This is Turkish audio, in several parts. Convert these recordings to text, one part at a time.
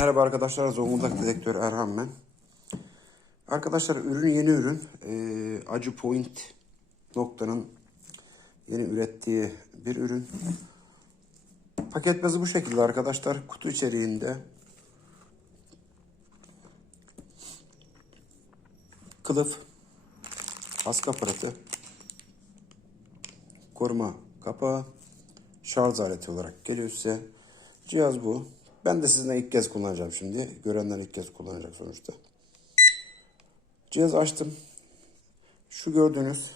Merhaba arkadaşlar, Zonguldak Dedektör Erhan ben. Arkadaşlar ürün yeni ürün. Ee, Acı Point noktanın yeni ürettiği bir ürün. Paket bazı bu şekilde arkadaşlar. Kutu içeriğinde kılıf, askı aparatı, koruma kapağı, şarj aleti olarak geliyor size. Cihaz bu. Ben de sizinle ilk kez kullanacağım şimdi. Görenler ilk kez kullanacak sonuçta. Cihaz açtım. Şu gördüğünüz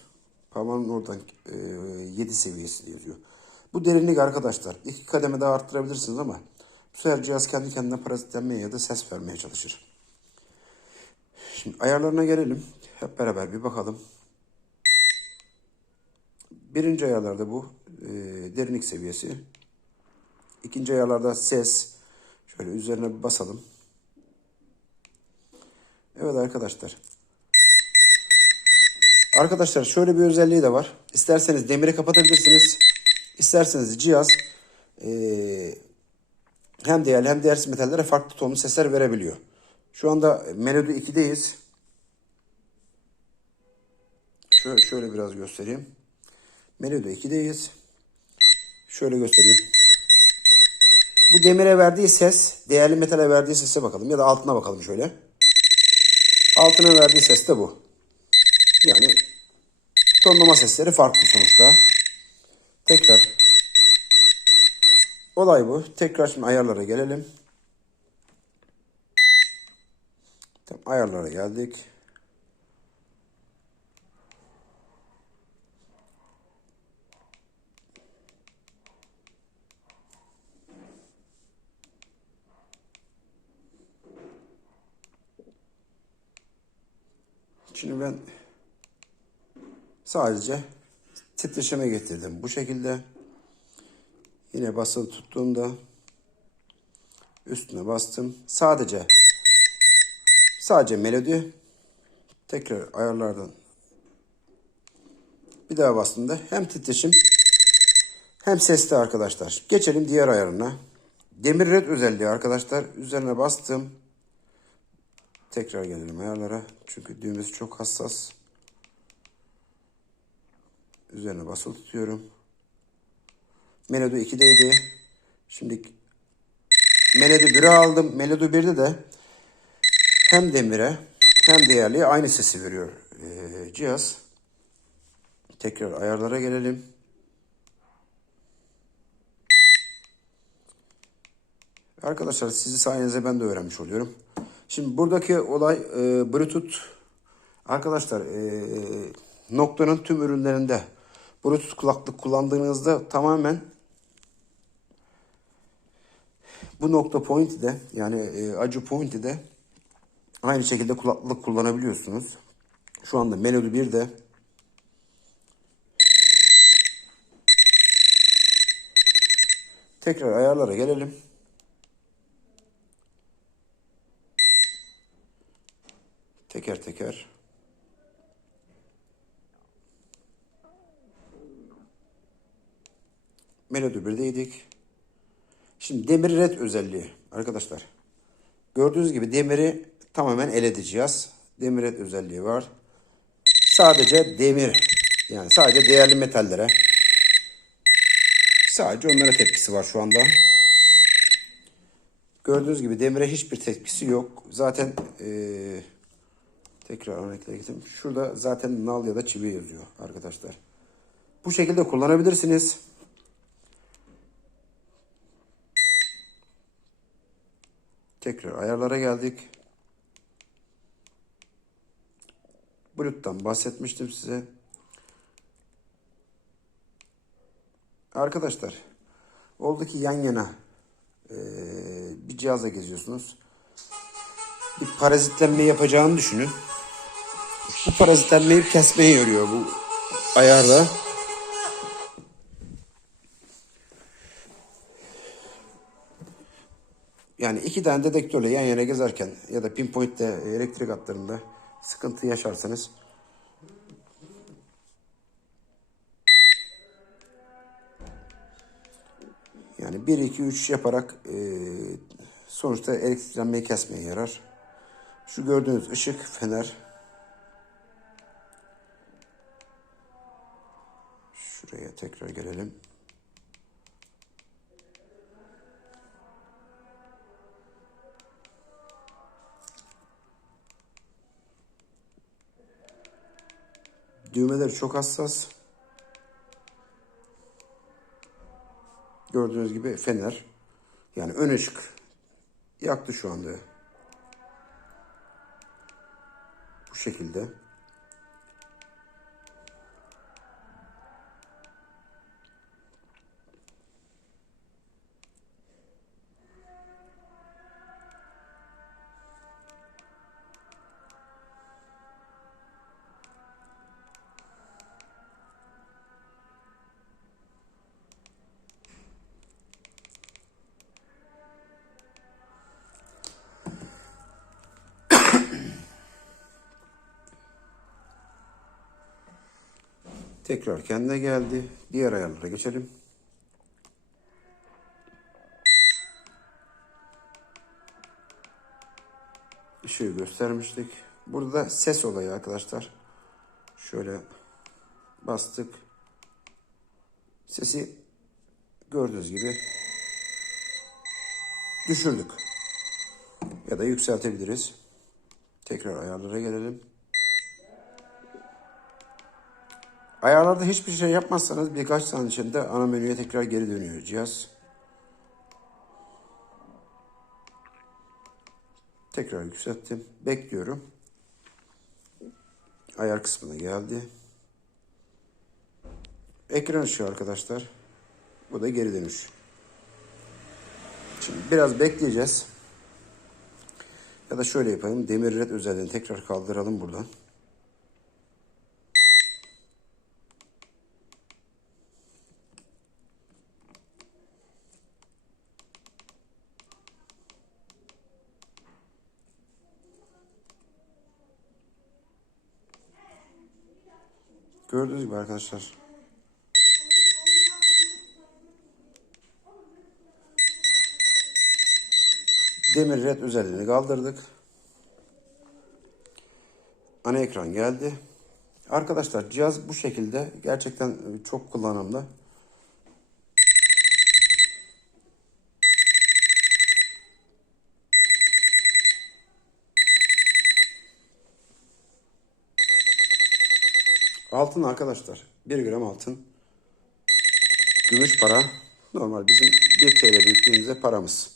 parmağımın oradan e, 7 seviyesi yazıyor. Bu derinlik arkadaşlar. İki kademe daha arttırabilirsiniz ama bu sefer cihaz kendi kendine parazitlenmeye ya da ses vermeye çalışır. Şimdi ayarlarına gelelim. Hep beraber bir bakalım. Birinci ayarlarda bu e, derinlik seviyesi. İkinci ayarlarda ses. Şöyle üzerine bir basalım. Evet arkadaşlar. Arkadaşlar şöyle bir özelliği de var. İsterseniz demiri kapatabilirsiniz. İsterseniz cihaz eee, hem değerli hem değersiz metallere farklı tonlu sesler verebiliyor. Şu anda Melody 2'deyiz. Şöyle, şöyle biraz göstereyim. Melody 2'deyiz. Şöyle göstereyim. Bu demire verdiği ses, değerli metale verdiği sese bakalım ya da altına bakalım şöyle. Altına verdiği ses de bu. Yani tonlama sesleri farklı sonuçta. Tekrar. Olay bu. Tekrar şimdi ayarlara gelelim. Tamam, ayarlara geldik. Şimdi ben sadece titreşime getirdim. Bu şekilde yine basılı tuttuğumda üstüne bastım. Sadece sadece melodi tekrar ayarlardan bir daha bastığımda hem titreşim hem sesli arkadaşlar. Geçelim diğer ayarına. Demir red özelliği arkadaşlar. Üzerine bastım. Tekrar gelelim ayarlara. Çünkü düğmesi çok hassas. Üzerine basılı tutuyorum. Melodi 2'deydi. Şimdi Melodi 1'e aldım. Melodi 1'de de hem demire hem değerliye aynı sesi veriyor ee, cihaz. Tekrar ayarlara gelelim. Arkadaşlar sizi sayenizde ben de öğrenmiş oluyorum. Şimdi buradaki olay e, Bluetooth. Arkadaşlar e, noktanın tüm ürünlerinde Bluetooth kulaklık kullandığınızda tamamen bu nokta pointi de yani e, acı pointi de aynı şekilde kulaklık kullanabiliyorsunuz. Şu anda Melody 1'de tekrar ayarlara gelelim. Teker teker. Melodi 1'deydik. Şimdi demir red özelliği arkadaşlar. Gördüğünüz gibi demiri tamamen eledi cihaz. Demir red özelliği var. Sadece demir yani sadece değerli metallere sadece onlara tepkisi var şu anda. Gördüğünüz gibi demire hiçbir tepkisi yok. Zaten eee Tekrar örneklere getireyim. Şurada zaten nal ya da çivi yazıyor arkadaşlar. Bu şekilde kullanabilirsiniz. Tekrar ayarlara geldik. Bluetooth'tan bahsetmiştim size. Arkadaşlar oldu ki yan yana ee, bir cihazla geziyorsunuz. Bir parazitlenme yapacağını düşünün. Bu parazitlenmeyi kesmeye yarıyor bu ayarda. Yani iki tane dedektörle yan yana gezerken ya da pinpoint'te elektrik hatlarında sıkıntı yaşarsanız yani 1 2 3 yaparak e, Sonuçta elektriklenmeyi kesmeye yarar. Şu gördüğünüz ışık fener. Şuraya tekrar gelelim. Düğmeleri çok hassas. Gördüğünüz gibi fener. Yani ön ışık. Yaktı şu anda. Bu şekilde. Tekrar kendine geldi. Diğer ayarlara geçelim. Işığı göstermiştik. Burada ses olayı arkadaşlar. Şöyle bastık. Sesi gördüğünüz gibi düşürdük. Ya da yükseltebiliriz. Tekrar ayarlara gelelim. Ayarlarda hiçbir şey yapmazsanız birkaç saniye içinde ana menüye tekrar geri dönüyor cihaz. Tekrar yükselttim. Bekliyorum. Ayar kısmına geldi. Ekran ışığı arkadaşlar. Bu da geri dönüş. Şimdi biraz bekleyeceğiz. Ya da şöyle yapalım. Demir red özelliğini tekrar kaldıralım buradan. Gördüğünüz gibi arkadaşlar. Demir red özelliğini kaldırdık. Ana ekran geldi. Arkadaşlar cihaz bu şekilde gerçekten çok kullanımlı. Altın arkadaşlar. 1 gram altın. Gümüş para. Normal bizim 1 TL büyüklüğümüzde paramız.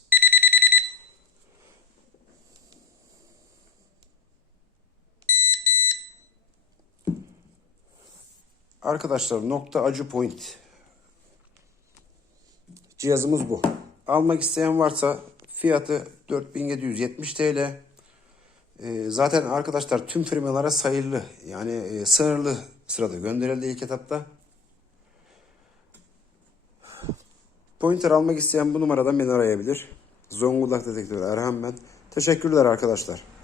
Arkadaşlar nokta acı point. Cihazımız bu. Almak isteyen varsa fiyatı 4770 TL. Ee, zaten arkadaşlar tüm firmalara sayılı yani e, sınırlı sırada gönderildi ilk etapta. Pointer almak isteyen bu numaradan beni arayabilir. Zonguldak dedektörü Erhan ben. Teşekkürler arkadaşlar.